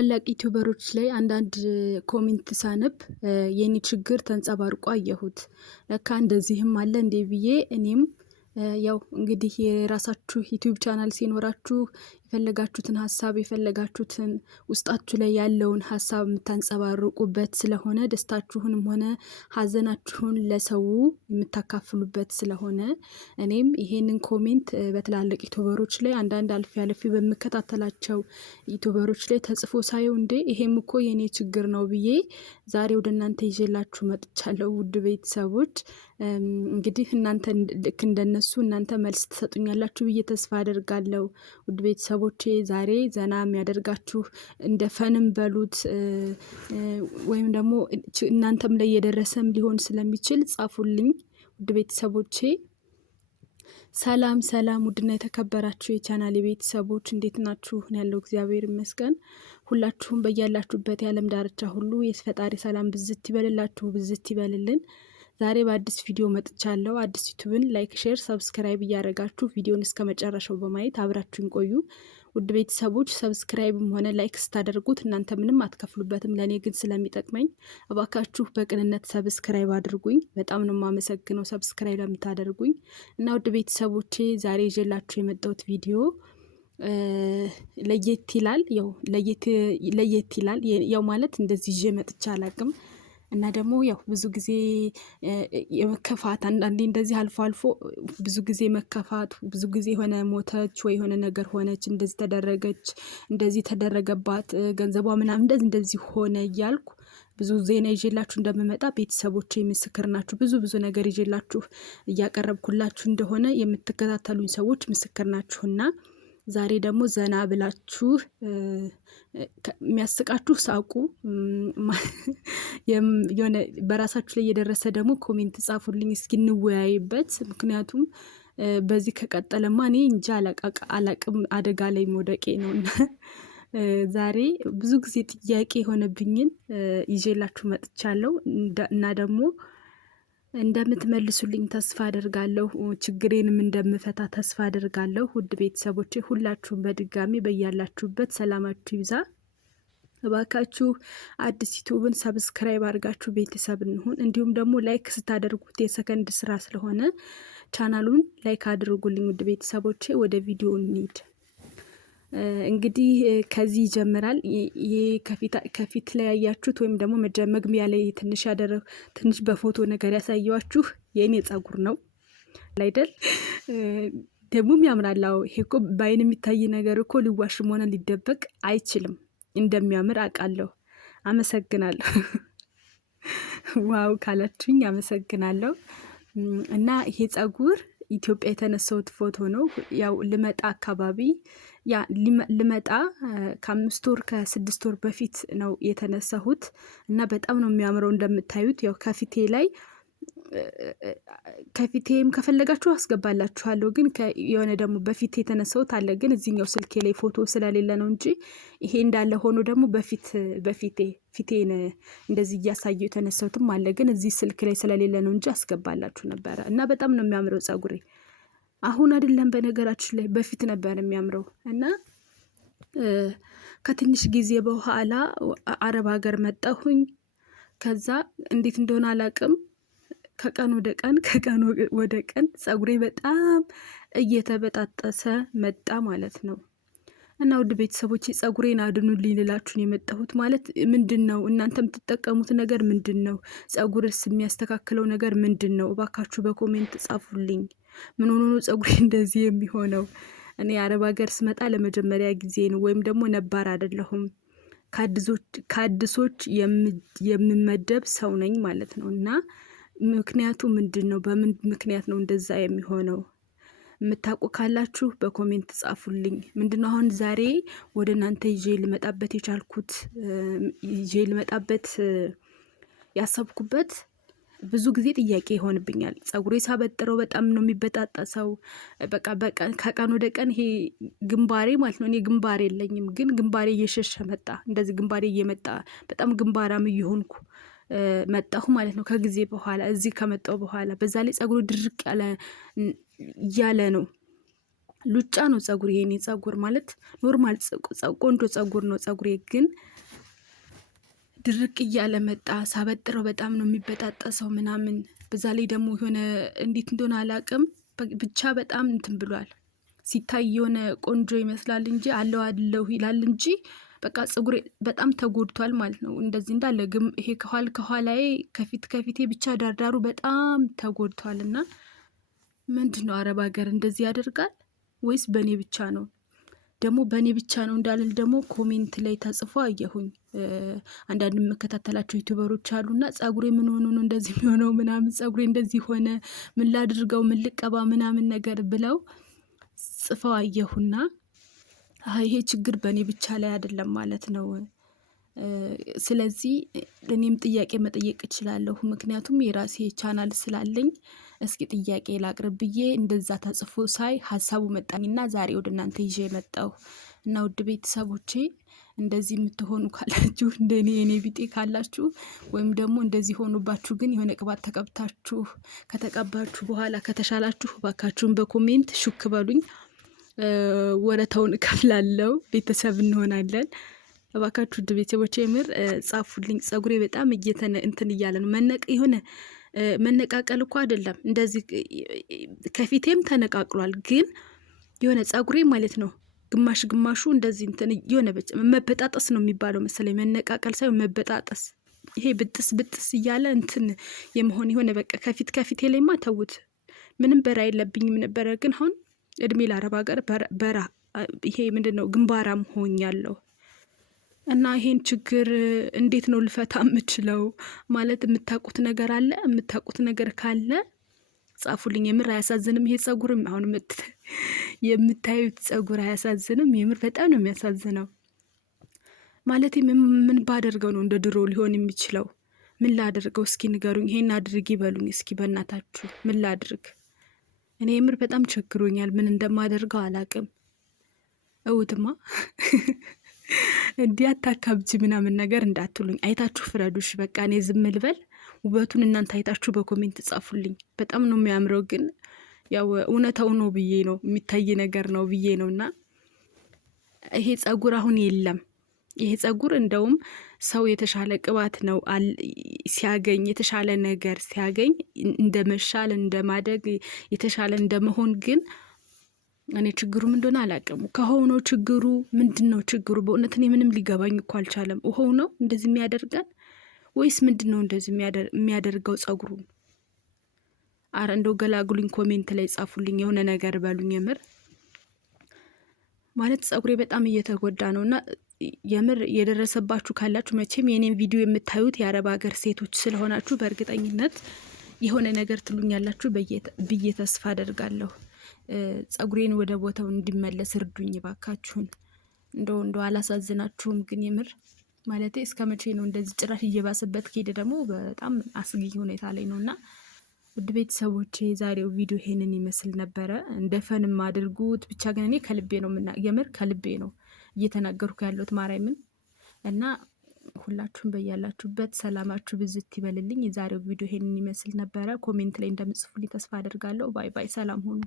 ታላላቅ ዩቲዩበሮች ላይ አንዳንድ ኮሜንት ሳነብ የኔ ችግር ተንጸባርቆ አየሁት። ለካ እንደዚህም አለ እንዴ ብዬ እኔም ያው እንግዲህ የራሳችሁ ዩቲዩብ ቻናል ሲኖራችሁ የፈለጋችሁትን ሀሳብ የፈለጋችሁትን ውስጣችሁ ላይ ያለውን ሀሳብ የምታንጸባርቁበት ስለሆነ ደስታችሁንም ሆነ ሀዘናችሁን ለሰው የምታካፍሉበት ስለሆነ እኔም ይሄንን ኮሜንት በትላልቅ ዩቲዩበሮች ላይ አንዳንድ አልፌ በምከታተላቸው ዩቲዩበሮች ላይ ተጽፎ ሳየው እንዴ ይሄም እኮ የኔ ችግር ነው ብዬ ዛሬ ወደ እናንተ ይዤላችሁ መጥቻለሁ። ውድ ቤተሰቦች እንግዲህ እናንተ ልክ እንደነሱ እናንተ መልስ ትሰጡኛላችሁ ብዬ ተስፋ አደርጋለሁ። ውድ ቤተሰቦቼ ዛሬ ዘና የሚያደርጋችሁ እንደ ፈንም በሉት ወይም ደግሞ እናንተም ላይ የደረሰም ሊሆን ስለሚችል ጻፉልኝ። ውድ ቤተሰቦቼ ሰላም ሰላም፣ ውድና የተከበራችሁ የቻናሌ ቤተሰቦች እንዴት ናችሁ? ያለው እግዚአብሔር ይመስገን። ሁላችሁም በያላችሁበት የዓለም ዳርቻ ሁሉ የፈጣሪ ሰላም ብዝት ይበልላችሁ፣ ብዝት ይበልልን። ዛሬ በአዲስ ቪዲዮ መጥቻለሁ። አዲስ ዩቲዩብን ላይክ፣ ሼር፣ ሰብስክራይብ እያደረጋችሁ ቪዲዮን እስከ መጨረሻው በማየት አብራችሁን ቆዩ። ውድ ቤተሰቦች ሰብስክራይብም ሆነ ላይክ ስታደርጉት እናንተ ምንም አትከፍሉበትም፣ ለኔ ግን ስለሚጠቅመኝ እባካችሁ በቅንነት ሰብስክራይብ አድርጉኝ። በጣም ነው የማመሰግነው ሰብስክራይብ ለምታደርጉኝ። እና ውድ ቤተሰቦቼ ዛሬ ይዤላችሁ የመጣሁት ቪዲዮ ለየት ይላል። ለየት ይላል ያው ማለት እንደዚህ ይዤ መጥቻ አላቅም። እና ደግሞ ያው ብዙ ጊዜ የመከፋት አንዳንዴ እንደዚህ አልፎ አልፎ ብዙ ጊዜ መከፋት፣ ብዙ ጊዜ የሆነ ሞተች ወይ የሆነ ነገር ሆነች፣ እንደዚህ ተደረገች፣ እንደዚህ ተደረገባት፣ ገንዘቧ ምናምን እንደዚህ ሆነ እያልኩ ብዙ ዜና ይዤላችሁ እንደምመጣ ቤተሰቦቼ ምስክር ናችሁ። ብዙ ነገር ይዤላችሁ እያቀረብኩላችሁ እንደሆነ የምትከታተሉኝ ሰዎች ምስክር ናችሁና ዛሬ ደግሞ ዘና ብላችሁ የሚያስቃችሁ ሳቁ፣ የሆነ በራሳችሁ ላይ የደረሰ ደግሞ ኮሜንት ጻፉልኝ እስኪ እንወያይበት። ምክንያቱም በዚህ ከቀጠለማ እኔ እንጃ አላቅም አደጋ ላይ መውደቄ ነውና ዛሬ ብዙ ጊዜ ጥያቄ የሆነብኝን ይዤላችሁ መጥቻለሁ እና ደግሞ እንደምትመልሱልኝ ተስፋ አደርጋለሁ። ችግሬንም እንደምፈታ ተስፋ አደርጋለሁ። ውድ ቤተሰቦቼ ሁላችሁም በድጋሚ በያላችሁበት ሰላማችሁ ይብዛ። እባካችሁ አዲስ ዩቲዩብን ሰብስክራይብ አድርጋችሁ ቤተሰብ እንሁን። እንዲሁም ደግሞ ላይክ ስታደርጉት የሰከንድ ስራ ስለሆነ ቻናሉን ላይክ አድርጉልኝ። ውድ ቤተሰቦቼ ወደ ቪዲዮ እንሂድ። እንግዲህ ከዚህ ይጀምራል። ይሄ ከፊት ላይ ያያችሁት ወይም ደግሞ መግቢያ ላይ ትንሽ በፎቶ ነገር ያሳየዋችሁ የኔ ጸጉር ነው አይደል? ደግሞም ያምራል። ይሄ እኮ በአይን የሚታይ ነገር እኮ ሊዋሽም ሆነ ሊደበቅ አይችልም። እንደሚያምር አውቃለሁ። አመሰግናለሁ። ዋው ካላችሁኝ አመሰግናለሁ። እና ይሄ ጸጉር ኢትዮጵያ የተነሳሁት ፎቶ ነው። ያው ልመጣ አካባቢ ልመጣ ከ5 ወር ከ6 ወር በፊት ነው የተነሳሁት እና በጣም ነው የሚያምረው። እንደምታዩት ያው ከፊቴም ከፈለጋችሁ አስገባላችኋለሁ። ግን የሆነ ደግሞ በፊት የተነሳሁት አለ። ግን እዚህኛው ስልኬ ላይ ፎቶ ስለሌለ ነው እንጂ ይሄ እንዳለ ሆኖ ደግሞ ፊቴን እንደዚህ እያሳየው የተነሳሁትም አለ። ግን እዚህ ስልክ ላይ ስለሌለ ነው እንጂ አስገባላችሁ ነበረ። እና በጣም ነው የሚያምረው ጸጉሬ። አሁን አይደለም በነገራችን ላይ በፊት ነበር የሚያምረው። እና ከትንሽ ጊዜ በኋላ አረብ ሀገር መጣሁኝ። ከዛ እንዴት እንደሆነ አላቅም ከቀን ወደ ቀን ጸጉሬ በጣም እየተበጣጠሰ መጣ ማለት ነው። እና ውድ ቤተሰቦቼ ጸጉሬን አድኑልኝ ልላችሁን የመጣሁት ማለት ምንድነው? እናንተ የምትጠቀሙት ነገር ምንድነው? ጸጉርስ የሚያስተካክለው ነገር ምንድነው? እባካችሁ በኮሜንት ጻፉልኝ። ምን ሆኖ ነው ጸጉሬ እንደዚህ የሚሆነው? እኔ አረብ ሀገር ስመጣ ለመጀመሪያ ጊዜ ነው፣ ወይም ደግሞ ነባር አይደለሁም። ከአዲሶች የምመደብ ሰው ነኝ ማለት ነው። እና ምክንያቱ ምንድነው? በምን ምክንያት ነው እንደዛ የሚሆነው? የምታውቁ ካላችሁ በኮሜንት ጻፉልኝ። ምንድነው አሁን ዛሬ ወደ እናንተ ይዤ ልመጣበት ያሰብኩበት ብዙ ጊዜ ጥያቄ ይሆንብኛል። ጸጉሬ ሳበጥረው በጣም ነው የሚበጣጠሰው። በቃ ከቀን ወደ ቀን ይሄ ግንባሬ ማለት ነው። እኔ ግንባሬ የለኝም፣ ግን ግንባሬ እየሸሸ መጣ። እንደዚህ ግንባሬ እየመጣ በጣም ግንባራም እየሆንኩ መጣሁ ማለት ነው። ከጊዜ በኋላ እዚህ ከመጣሁ በኋላ በዛ ላይ ጸጉሩ ድርቅ ያለ ነው። ሉጫ ነው ጸጉሬ። የኔ ጸጉር ማለት ኖርማል ቆንጆ ጸጉር ነው ጸጉሬ፣ ግን ድርቅ እያለ መጣ። ሳበጥረው በጣም ነው የሚበጣጠሰው ምናምን። በዛ ላይ ደግሞ የሆነ እንዴት እንደሆነ አላቅም፣ ብቻ በጣም እንትን ብሏል። ሲታይ የሆነ ቆንጆ ይመስላል እንጂ አለው ይላል እንጂ በቃ ጸጉሬ በጣም ተጎድቷል ማለት ነው። እንደዚህ እንዳለ ይሄ ከኋላዬ ከፊቴ ብቻ ዳርዳሩ በጣም ተጎድቷል። እና ምንድን ነው አረብ ሀገር እንደዚህ ያደርጋል ወይስ በእኔ ብቻ ነው? ደግሞ በእኔ ብቻ ነው እንዳልል ደግሞ ኮሜንት ላይ ተጽፎ አየሁኝ። አንዳንድ የምከታተላቸው ዩቲዩበሮች አሉና ጸጉሬ ምን ሆኖ ነው እንደዚህ የሚሆነው ምናምን፣ ጸጉሬ እንደዚህ ሆነ፣ ምን ላድርገው፣ ምን ልቀባ ምናምን ነገር ብለው ጽፈው አየሁና ይሄ ችግር በእኔ ብቻ ላይ አይደለም ማለት ነው። ስለዚህ እኔም ጥያቄ መጠየቅ እችላለሁ፣ ምክንያቱም የራሴ ቻናል ስላለኝ። እስኪ ጥያቄ ላቅርብ ብዬ እንደዛ ተጽፎ ሳይ ሀሳቡ መጣኝና ዛሬ ወደ እናንተ ይዤ የመጣሁ እና ውድ ቤተሰቦቼ እንደዚህ የምትሆኑ ካላችሁ እንደኔ የኔ ቢጤ ካላችሁ ወይም ደግሞ እንደዚህ ሆኑባችሁ ግን የሆነ ቅባት ተቀብታችሁ ከተቀባችሁ በኋላ ከተሻላችሁ ባካችሁን በኮሜንት ሹክ በሉኝ። ወረታውን እከፍላለሁ፣ ቤተሰብ እንሆናለን። እባካችሁ ውድ ቤተሰቦቼ የምር ጻፉልኝ። ጸጉሬ በጣም እንትን እያለ ነው። የሆነ መነቃቀል እኮ አይደለም እንደዚህ ከፊቴም ተነቃቅሏል፣ ግን የሆነ ጸጉሬ ማለት ነው ግማሹ እንደዚህ እንትን የሆነ መበጣጠስ ነው የሚባለው መሰለኝ፣ መነቃቀል ሳይሆን መበጣጠስ። ይሄ ብጥስ እያለ እንትን የመሆን የሆነ በቃ ከፊቴ ላይማ ተውት፣ ምንም በራ የለብኝም ነበረ። ግን አሁን እድሜ ለአረብ ሀገር በራ ይሄ ምንድን ነው ግንባራም ሆኛለሁ። እና ይሄን ችግር እንዴት ነው ልፈታ የምችለው? ማለት የምታውቁት ነገር አለ? የምታውቁት ነገር ካለ ጻፉልኝ። የምር አያሳዝንም? ይሄ ጸጉር አሁን የምታዩት ጸጉር አያሳዝንም? የምር በጣም ነው የሚያሳዝነው። ማለት ምን ባደርገው ነው እንደ ድሮ ሊሆን የሚችለው? ምን ላደርገው? እስኪ ንገሩኝ። ይሄን አድርጊ በሉኝ እስኪ በእናታችሁ። ምን ላድርግ? እኔ የምር በጣም ቸግሮኛል። ምን እንደማደርገው አላቅም። እውትማ እንዲህ አታካብጂ ምናምን ነገር እንዳትሉኝ። አይታችሁ ፍረዱሽ። በቃ እኔ ዝም ልበል? ውበቱን እናንተ አይታችሁ በኮሜንት ጻፉልኝ። በጣም ነው የሚያምረው፣ ግን ያው እውነታው ነው ብዬ ነው የሚታይ ነገር ነው ብዬ ነው። እና ይሄ ጸጉር አሁን የለም። ይሄ ጸጉር እንደውም ሰው የተሻለ ቅባት ነው ሲያገኝ፣ የተሻለ ነገር ሲያገኝ እንደ መሻል እንደ ማደግ የተሻለ እንደመሆን። ግን እኔ ችግሩ ምን እንደሆነ አላውቅም። ከሆነው ችግሩ ምንድን ነው ችግሩ? በእውነት እኔ ምንም ሊገባኝ እኮ አልቻለም። ውሃው ነው እንደዚህ የሚያደርገን ወይስ ምንድን ነው እንደዚህ የሚያደርገው ጸጉሩን? አረ እንደው ገላግሉኝ፣ ኮሜንት ላይ ጻፉልኝ፣ የሆነ ነገር በሉኝ። የምር ማለት ጸጉሬ በጣም እየተጎዳ ነው። እና የምር የደረሰባችሁ ካላችሁ መቼም የኔን ቪዲዮ የምታዩት የአረብ ሀገር ሴቶች ስለሆናችሁ በእርግጠኝነት የሆነ ነገር ትሉኛላችሁ ብዬ ተስፋ አደርጋለሁ። ጸጉሬን ወደ ቦታው እንዲመለስ እርዱኝ ባካችሁን። እንደው አላሳዝናችሁም? ግን የምር ማለቴ እስከ መቼ ነው እንደዚህ? ጭራሽ እየባሰበት ከሄደ ደግሞ በጣም አስጊ ሁኔታ ላይ ነው። እና ውድ ቤተሰቦቼ የዛሬው ቪዲዮ ይሄንን ይመስል ነበረ። እንደ ፈንም አድርጉት ብቻ። ግን እኔ ከልቤ ነው የምር ከልቤ ነው እየተናገርኩ ያለሁት ማርያምን። እና ሁላችሁም በያላችሁበት ሰላማችሁ ብዝት ይበልልኝ። የዛሬው ቪዲዮ ይሄንን ይመስል ነበረ። ኮሜንት ላይ እንደምጽፉልኝ ተስፋ አደርጋለሁ። ባይ ባይ። ሰላም ሁኑ።